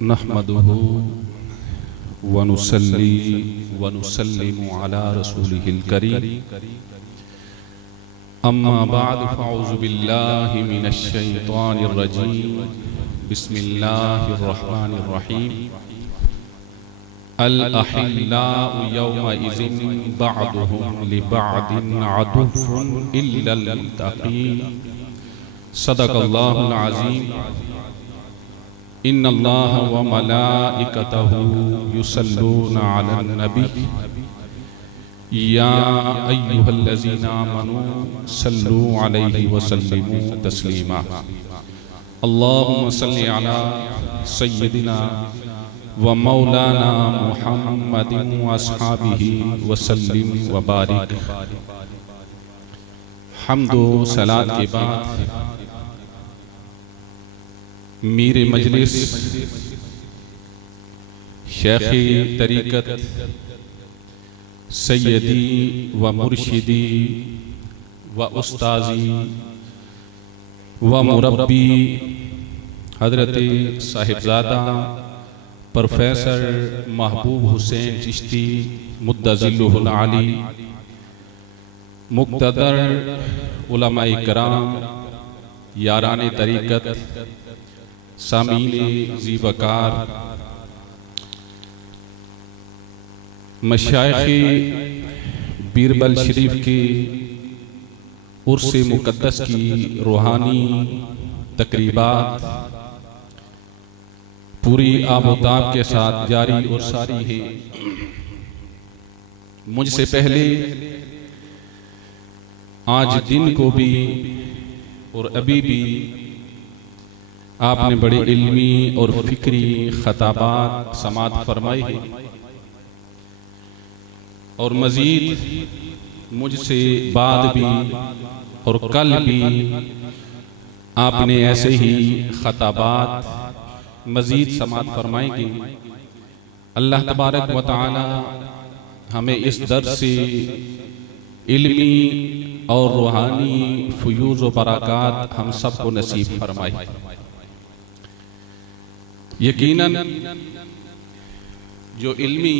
नहमदुहु व नुसल्ली व नुसल्लिमु अला रसूलिहिल करीम अम्मा बअद फ़अऊज़ु बिल्लाहि मिनश शैतानिर रजीम बिस्मिल्लाहिर रहमानिर रहीम अल अहिल्लाउ यौमइज़िन बअदुहुम लिबअदिन अदुव्वुन इल्लल मुत्तक़ीन सदक़ल्लाहुल अज़ीम। इन्नल्लाह व मलाइकतहु युसल्लूना अलन नबी या अय्युहल्लज़ीना आमनू सल्लू अलैहि व सल्लिमू तस्लीमा। अल्लाहुम्मा सल्लि अला सय्यिदिना व मौलाना मुहम्मदिन व अस्हाबिही व सल्लिम व बारिक। हम्दो सलात के बाद मीरे मजलिस शेख़ी तरीक़त सैयदी व मुर्शिदी व उस्ताजी व मुरब्बी हज़रत साहिबज़ादा प्रोफेसर महबूब हुसैन चिश्ती मुद्दज़िल्लुहुल आली, मुक़्तदर उलमाए किराम, याराने तरीक़त, सामीने ज़ीवकार, मशाइख़े बीरबल शरीफ के उर्स मुक़द्दस की रूहानी तक़रीबात पूरी आबोताब के साथ जारी और सारी है। मुझसे पहले आज दिन को भी और अभी भी आपने बड़े इल्मी और फिक्री खताबात समात फरमाई है और मज़ीद मुझसे बाद भी और कल भी आपने ऐसे ही खताबात मज़ीद समात फरमाएंगे। अल्लाह तबारक व तआला हमें इस दर्स से इल्मी और रूहानी फ़ुयूज़ व बरक़ात हम सबको नसीब फरमाए। यकीनन जो इल्मी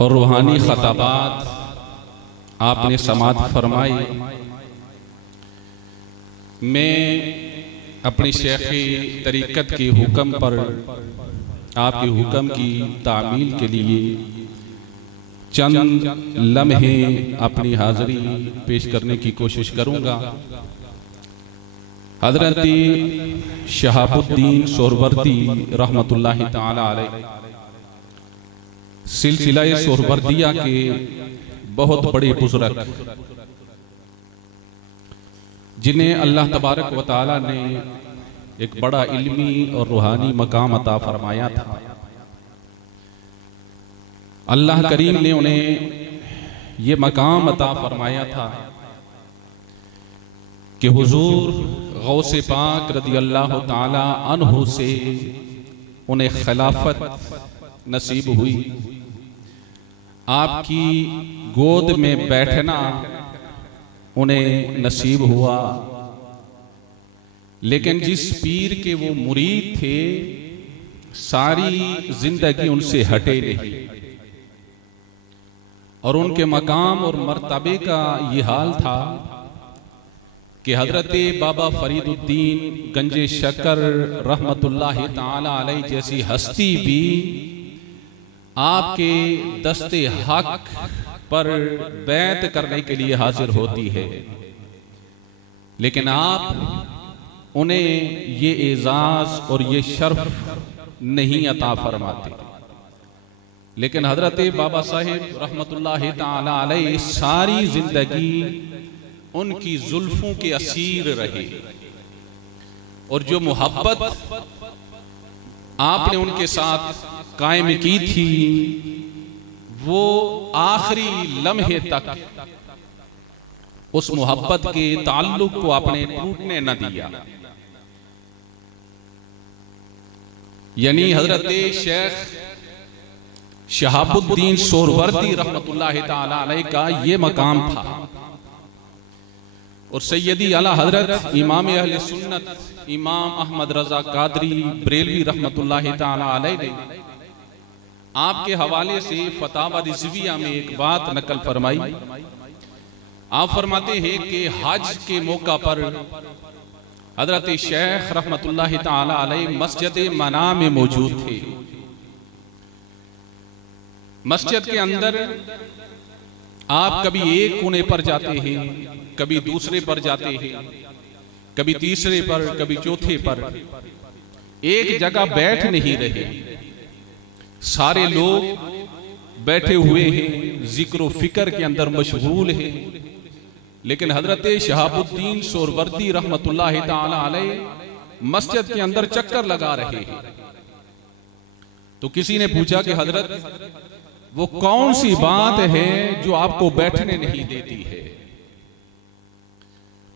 और रूहानी खताबात आपने समात फरमाई, मैं अपनी शेख़ी तरीक़त के हुक्म पर आपके हुक्म की तामील के लिए चंद लम्हे अपनी हाज़री पेश करने की कोशिश करूँगा। हज़रत शहाबुद्दीन सोहरवर्दी रहमतुल्लाहि ताला अलैह सिलसिला सोहरवर्दिया के बहुत बड़े बुज़ुर्ग, जिन्हें अल्लाह तबारक व तआला ने एक बड़ा इल्मी और रूहानी मकाम अता फरमाया था। अल्लाह करीम ने उन्हें ये मकाम अता फरमाया था कि हुजूर गौसे पाक रदी अल्लाह ताला अन्हु से उन्हें खिलाफत नसीब हुई। आपकी गोद में बैठना उन्हें नसीब हुआ, लेकिन जिस पीर के वो मुरीद थे सारी जिंदगी उनसे हटे नहीं और उनके मकाम और मर्तबे का ये हाल था कि हजरत बाबा फरीदुद्दीन गंजे शकर रहमतुल्लाहि ताला अलैह जैसी हस्ती भी आपके दस्ते हक पर बैत करने के लिए हाजिर होती है, लेकिन आप उन्हें ये एजाज और ये शर्फ नहीं अता फरमाते। लेकिन हजरत बाबा साहिब रहमतुल्लाहि ताला अलैह सारी जिंदगी उनकी जुल्फों के असीर रहे और जो मोहब्बत आपने उनके साथ कायम की थी वो आखिरी लम्हे तक उस मोहब्बत के ताल्लुक को आपने टूटने न दिया। यानी हजरत शेख शहाबुद्दीन सोहरवर्दी रहमतुल्लाहि ताला अलैह का ये मकाम था और सैयदी आला हजरत इमाम अहले सुन्नत इमाम अहमद रजा कादरी बरेलवी रहमतुल्लाहि ताला अलैह ने आपके हवाले से फतावा रिजविया में एक बात नकल फरमाई। आप फरमाते हैं कि हज के मौका पर हजरत शेख रहमतुल्लाहि ताला अलैह मस्जिद मना में मौजूद थे। मस्जिद के अंदर आप कभी एक कोने पर जाते हैं, कभी दूसरे पर जाते हैं, कभी तीसरे पर, कभी चौथे पर, एक जगह बैठ नहीं रहे। सारे लोग बैठे हुए हैं, जिक्र फिक्र के अंदर मशगूल हैं। लेकिन हजरत शहाबुद्दीन सोहरवर्दी रहमतुल्लाहि ताला अलैह मस्जिद के अंदर चक्कर लगा रहे हैं। तो किसी ने पूछा कि हजरत वो कौन सी बात है जो आपको बैठने नहीं देती है?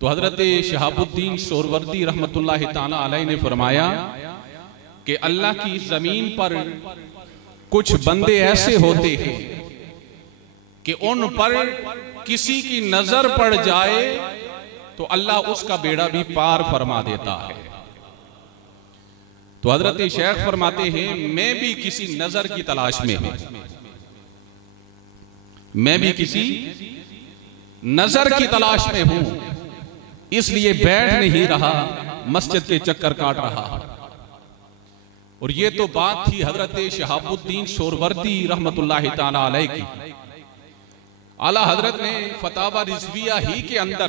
तो हजरत शहाबुद्दीन सोहरवर्दी रहमतुल्लाहि ताला अलैह ने फरमाया कि अल्लाह की जमीन पर कुछ बंदे ऐसे होते हैं कि उन पर किसी की नजर पड़ जाए तो अल्लाह उसका बेड़ा भी पार फरमा देता है। तो हजरत शेख फरमाते हैं मैं भी किसी नजर की तलाश में हूं, मैं भी किसी नजर की तलाश में हूं, इसलिए बैठ नहीं रहा, मस्जिद के चक्कर काट रहा। और ये तो बात थी हजरत शहाबुद्दीन सोहरवर्दी रहमतुल्लाहि ताला अलैह की। आला हजरत ने फतावा रिजविया ही के अंदर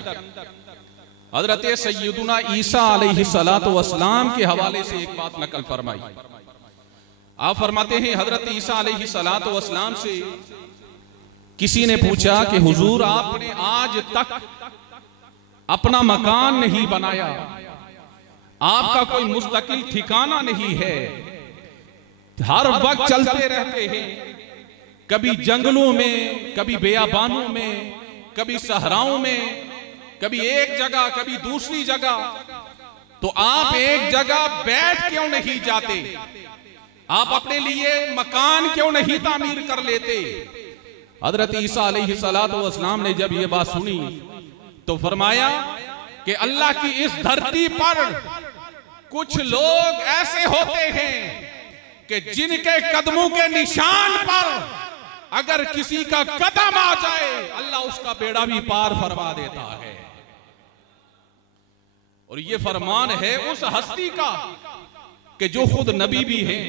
हजरत सैयदुना ईसा अलैहिस्सलातु वस्सलाम के हवाले से एक बात नकल फरमाई। आप फरमाते हैं हजरत ईसा अलैहिस्सलातु वस्सलाम से किसी ने पूछा कि हुजूर आपने आज तक अपना मकान नहीं बनाया, आपका कोई मुस्तकिल ठिकाना नहीं है, हर वक्त चलते रहते हैं, कभी जंगलों में, कभी बेयाबानों में, कभी सहराओं में, कभी एक जगह कभी दूसरी जगह, तो आप एक जगह बैठ क्यों नहीं जाते? आप अपने लिए मकान क्यों नहीं तामीर कर लेते? हजरत ईसा अलैहिस्सलातु वस्सलाम ने जब ये बात सुनी तो फरमाया कि अल्लाह की इस धरती पर कुछ लोग ऐसे होते हैं कि जिनके कदमों के निशान पर अगर किसी का कदम आ जाए अल्लाह उसका बेड़ा भी पार फरमा देता है। और ये फरमान है उस हस्ती का कि जो खुद नबी भी है,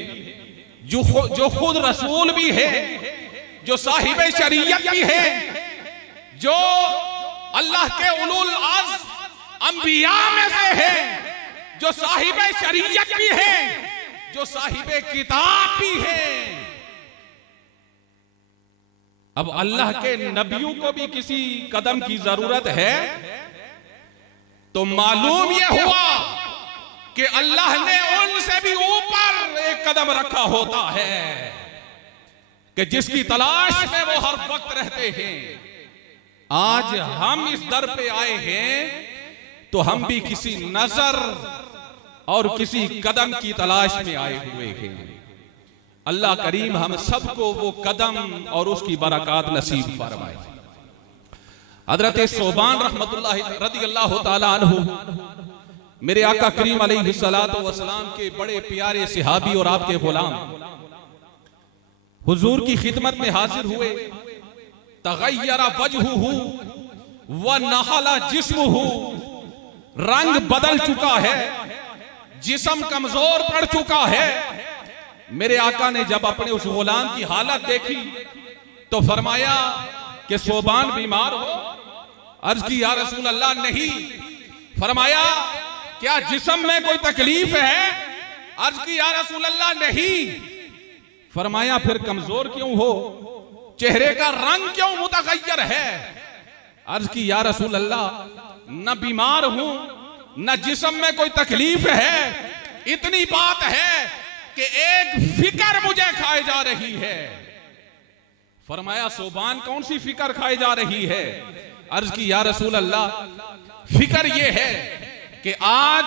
जो खुद रसूल भी है, जो साहिब शरीयत भी है, जो अल्लाह के उलुल अज़्म अंबिया में से है, जो साहिब शरीयत भी है, जो साहिब किताब भी है। अब अल्लाह के नबियों को भी किसी कदम की जरूरत है तो मालूम यह हुआ कि अल्लाह ने उनसे भी ऊपर एक कदम रखा होता है कि जिसकी तलाश में वो हर वक्त रहते हैं। आज हम इस दर पे आए हैं तो हम भी किसी नजर और किसी कदम की तलाश में आए हुए हैं। अल्लाह करीम हम सबको वो कदम और उसकी बरकत नसीब फरमाए। हजरत सोबान रहमतुल्लाहि रदियल्लाहु ताला अन्हु मेरे आका करीम अलैहिस्सलातु वस्सलाम के बड़े प्यारे सहाबी और आपके गुलाम हुजूर की खिदमत में हाजिर हुए। तगय्यरा वजहुहु व नहला जिस्मुहु, रंग बदल चुका है, जिस्म कमजोर पड़ चुका है। मेरे आका ने जब अपने उस गुलाम की हालत देखी तो फरमाया कि सोबान बीमार हो? अर्ज की या रसूल अल्लाह नहीं। फरमाया क्या जिस्म में कोई तकलीफ है? अर्ज की या रसूल अल्लाह नहीं। फरमाया फिर कमजोर क्यों हो? चेहरे का रंग क्यों मुतगय्यर है? अर्ज की या रसूल अल्लाह न बीमार हूं न जिस्म में कोई तकलीफ है, इतनी बात है कि एक फिक्र मुझे खाए जा रही है। फरमाया सोबान कौन सी फिक्र खाई जा रही है? अर्ज की या रसूल अल्लाह फिक्र ये है कि आज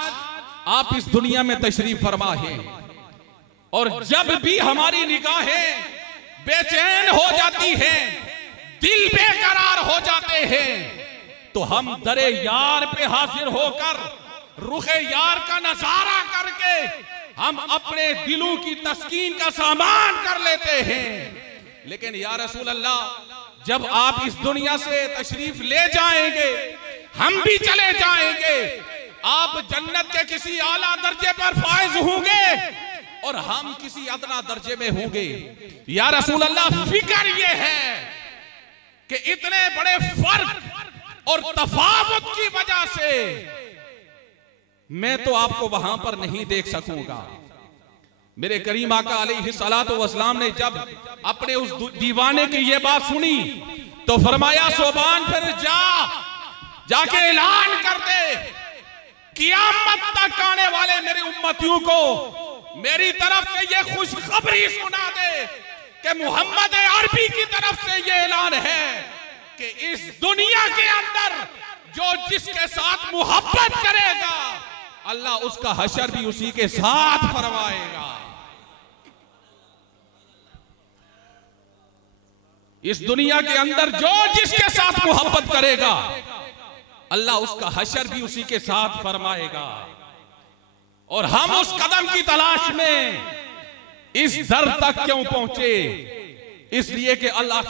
आप इस दुनिया में तशरीफ फरमा है और जब भी हमारी निगाहें बेचैन हो जाती हैं, दिल बेकरार हो जाते हैं, तो हम दरे यार पे हाजिर होकर रुखे यार का नजारा करके हम अपने दिलों की तस्कीन का सामान कर लेते हैं। लेकिन या रसूल अल्लाह, जब आप इस दुनिया से तशरीफ ले जाएंगे, हम भी चले जाएंगे, आप जन्नत के किसी आला दर्जे पर फायज होंगे और हम किसी अदना दर्जे में होंगे। या रसूल अल्लाह, फिक्र ये है कि इतने बड़े फर्क और तफावत की वजह से मैं तो आपको वहां पर नहीं देख सकूंगा। मेरे करीम आका अलैहिस्सलातु वस्सलाम ने जब अपने उस दीवाने की ये बात सुनी तो फरमाया, सोबान पर जाके ऐलान कर दे, क़यामत तक आने वाले मेरे उम्मतियों को मेरी तरफ से ये खुशखबरी सुना दे कि मोहम्मद अरबी की तरफ से ये ऐलान है कि इस दुनिया के अंदर जो जिसके साथ मोहब्बत करेगा, अल्लाह उसका हशर भी उसी के साथ फरमाएगा। इस दुनिया के अंदर जो जिसके साथ मोहब्बत करेगा, अल्लाह उसका हशर भी उसी के साथ फरमाएगा। और हम उस कदम की तलाश में इस दर तक क्यों पहुंचे? इसलिए कि अल्लाह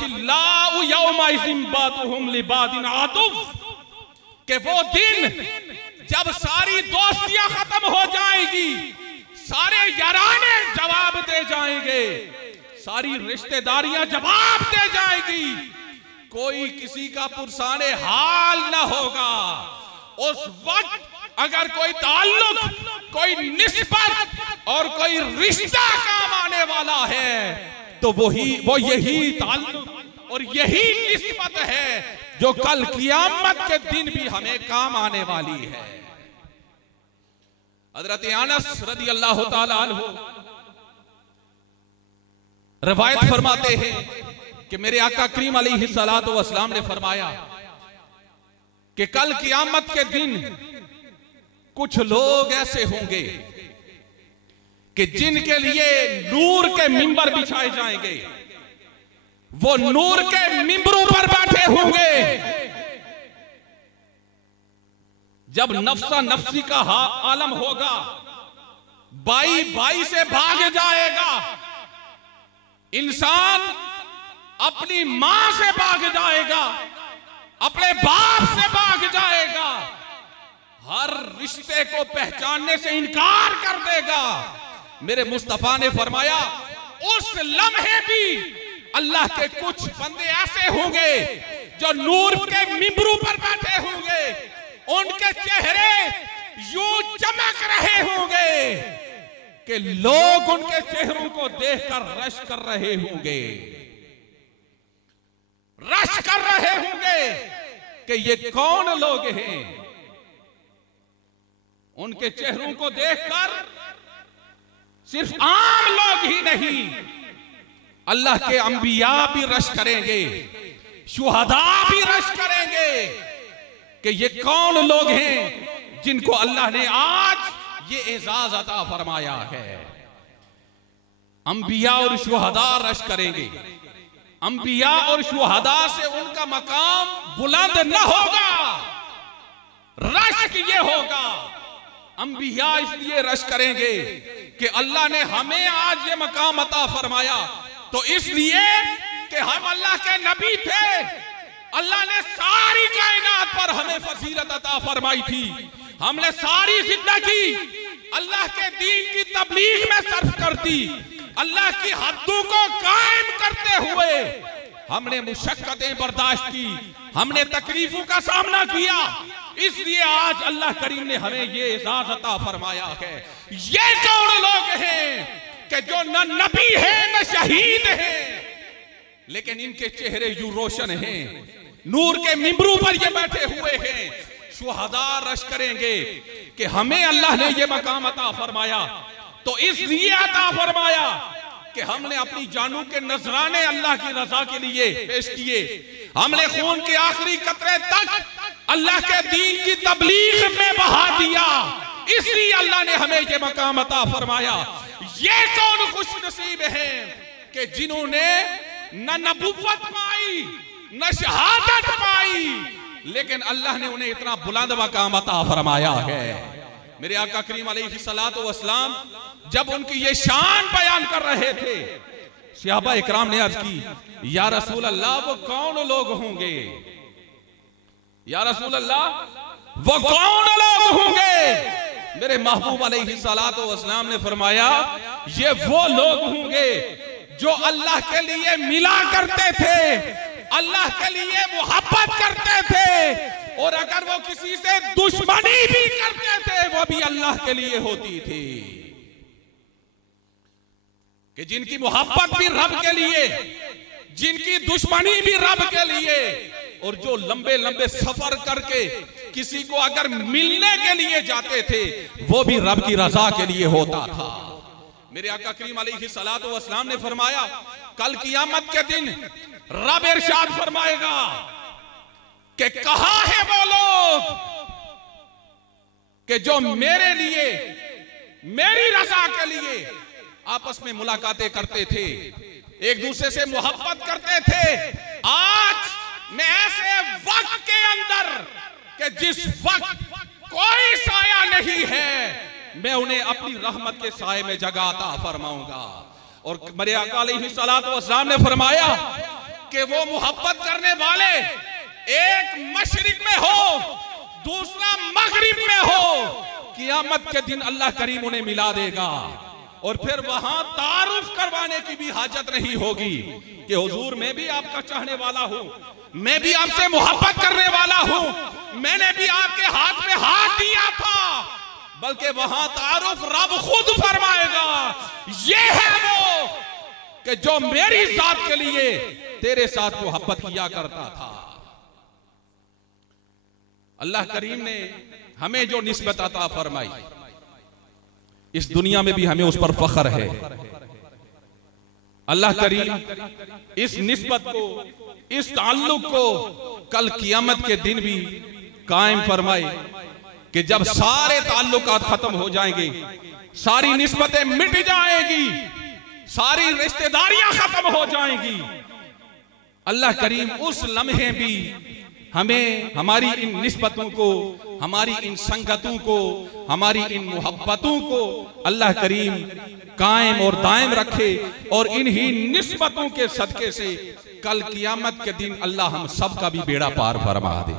कि वो दिन जब सारी दोस्तियां खत्म हो जाएगी, सारे याराने जवाब दे जाएंगे, सारी रिश्तेदारियां जवाब दे जाएगी, कोई किसी का पुरसाने हाल ना होगा। उस वक्त अगर कोई ताल्लुक, कोई निस्बत और कोई रिश्ता काम आने वाला है तो वो यही ताल्लुक और यही निस्बत है जो कल क़यामत के दिन भी हमें काम आने वाली है। हज़रत अनस रज़ी अल्लाह ताला अन्हु रिवायत फरमाते हैं कि मेरे आका करीम अलैहिस्सलातु वस्सलाम ने फरमाया कि कल क़यामत के दिन कुछ लोग ऐसे होंगे कि जिनके लिए नूर के मिंबर बिछाए जाएंगे, वो नूर के मिंबरों पर बैठे होंगे। जब नफ्सा नफ्सी का आलम होगा, बाई बाई से भाग जाएगा, इंसान अपनी मां से भाग जाएगा, अपने बाप से भाग जाएगा, हर रिश्ते को पहचानने से इनकार कर देगा। मेरे मुस्तफा ने फरमाया, उस लम्हे भी अल्लाह के कुछ बंदे ऐसे होंगे जो नूर के मिंबरों पर बैठे होंगे, उनके चेहरे यूं चमक रहे होंगे कि लोग उनके चेहरों को देखकर रश कर रहे होंगे, रश कर रहे होंगे कि ये कौन लोग हैं। उनके चेहरों को देखकर सिर्फ आम लोग ही नहीं, अल्लाह के अंबिया भी रश करेंगे, शुहदा भी रश करेंगे कि ये कौन लोग हैं जिनको अल्लाह ने आज ये एजाज अता फरमाया है। अंबिया और शुहदा रश करेंगे। अंबिया और शुहदा से उनका मकाम बुलंद न होगा, रश ये होगा। अंबिया इसलिए रश करेंगे कि अल्लाह ने हमें आज ये मकाम अता फरमाया, तो इसलिए कि हम अल्लाह के नबी थे, अल्लाह ने सारी कायनात पर हमें फजीलत अता फरमाई थी, हमने सारी जिंदगी अल्लाह के दीन की तबलीग में सर्फ कर दी, अल्लाह की हद्दों को कायम करते हुए हमने मुशक्कतें बर्दाश्त की, हमने तकलीफों का सामना किया। इसलिए आज अल्लाह करीम ने हमें ये एजाज अता फरमाया है। ये कौन लोग हैं कि जो न नबी है न शहीद है, लेकिन इनके चेहरे यूं रोशन हैं, नूर के मिंबरों पर ये बैठे हुए हैं। शुहदा रश करेंगे कि हमें अल्लाह ने ये मकाम अता फरमाया, तो इसलिए अता फरमाया कि हमने अपनी जानों के नजराने अल्लाह की रजा के लिए पेश किए, हमने खून के आखिरी कतरे तक अल्लाह के दीन की तबलीग में बहा दिया, इसलिए अल्लाह ने हमें ये मकाम अता फरमाया। ये कौन खुश नसीब है कि जिन्होंने न नबुव्वत पाई न शहादत पाई, लेकिन अल्लाह ने उन्हें इतना बुलंद मकाम अता फरमाया है। मेरे आका करीम अलैहिस्सलातु वस्सलाम जब उनकी ये शान बयान कर रहे थे, सहाबा इकराम ने अर्ज की, या रसूल अल्लाह वो कौन लोग होंगे? या रसूल अल्लाह वो कौन लोग होंगे? मेरे महबूब अलैहिस्सलातु वस्सलाम ने फरमाया, ये वो लोग होंगे जो अल्लाह के लिए मिला करते थे, अल्लाह के लिए मोहब्बत करते थे, और अगर वो किसी से दुश्मनी भी करते थे वो भी अल्लाह के लिए होती थी। कि जिनकी मोहब्बत भी रब के लिए, जिनकी दुश्मनी भी रब के लिए, और जो लंबे लंबे सफर करके किसी को अगर मिलने के लिए जाते थे वो भी रब की रजा के लिए होता था। मेरे आका करीम अलैहिस्सलातु वस्सलाम ने फरमाया, कल कियामत के दिन रब इरशाद फरमाएगा कि कहां है वो लोग कि जो मेरे लिए, मेरी रजा के लिए आपस में मुलाकातें करते थे, एक दूसरे से मोहब्बत करते थे। आज मैं ऐसे वक्त के अंदर कि जिस वक्त कोई साया नहीं है, मैं उन्हें अपनी रहमत के साए में जगह अता फरमाऊंगा। और मेरे आका अलैहिस्सलातु वस्सलाम ने फरमाया कि वो मोहब्बत करने वाले एक मशरिक में हो, दूसरा मगरिब में हो, कियामत के दिन अल्लाह करीम उन्हें मिला देगा। और फिर वहां तारुफ करवाने की भी हाजत नहीं होगी कि हुजूर मैं भी आपका चाहने वाला हूं, मैं भी आपसे मोहब्बत करने वाला हूं, मैंने भी आपके हाथ में हाथ दिया था, बल्कि वहां तारुफ रब खुद फरमाएगा, ये है वो कि जो मेरी जात के लिए तेरे साथ मोहब्बत किया करता था। अल्लाह करीम ने हमें जो निस्बत अता फरमाई, इस दुनिया में भी हमें उस पर फख्र है। अल्लाह करीम इस निस्बत को, इस ताल्लुक को कल कियामत के दिन भी कायम फरमाए कि जब सारे ताल्लुकात खत्म हो जाएंगे, सारी निस्बतें मिट जाएगी, सारी रिश्तेदारियां खत्म हो जाएंगी, अल्लाह करीम उस लम्हे भी हमें हमारी इन निस्बतों को, हमारी इन संगतों को, हमारी इन मोहब्बतों को अल्लाह करीम कायम और दायम रखे, और इन्हीं निस्बतों के सदके से कल कियामत के दिन अल्लाह हम सब का भी बेड़ा पार फरमा दे।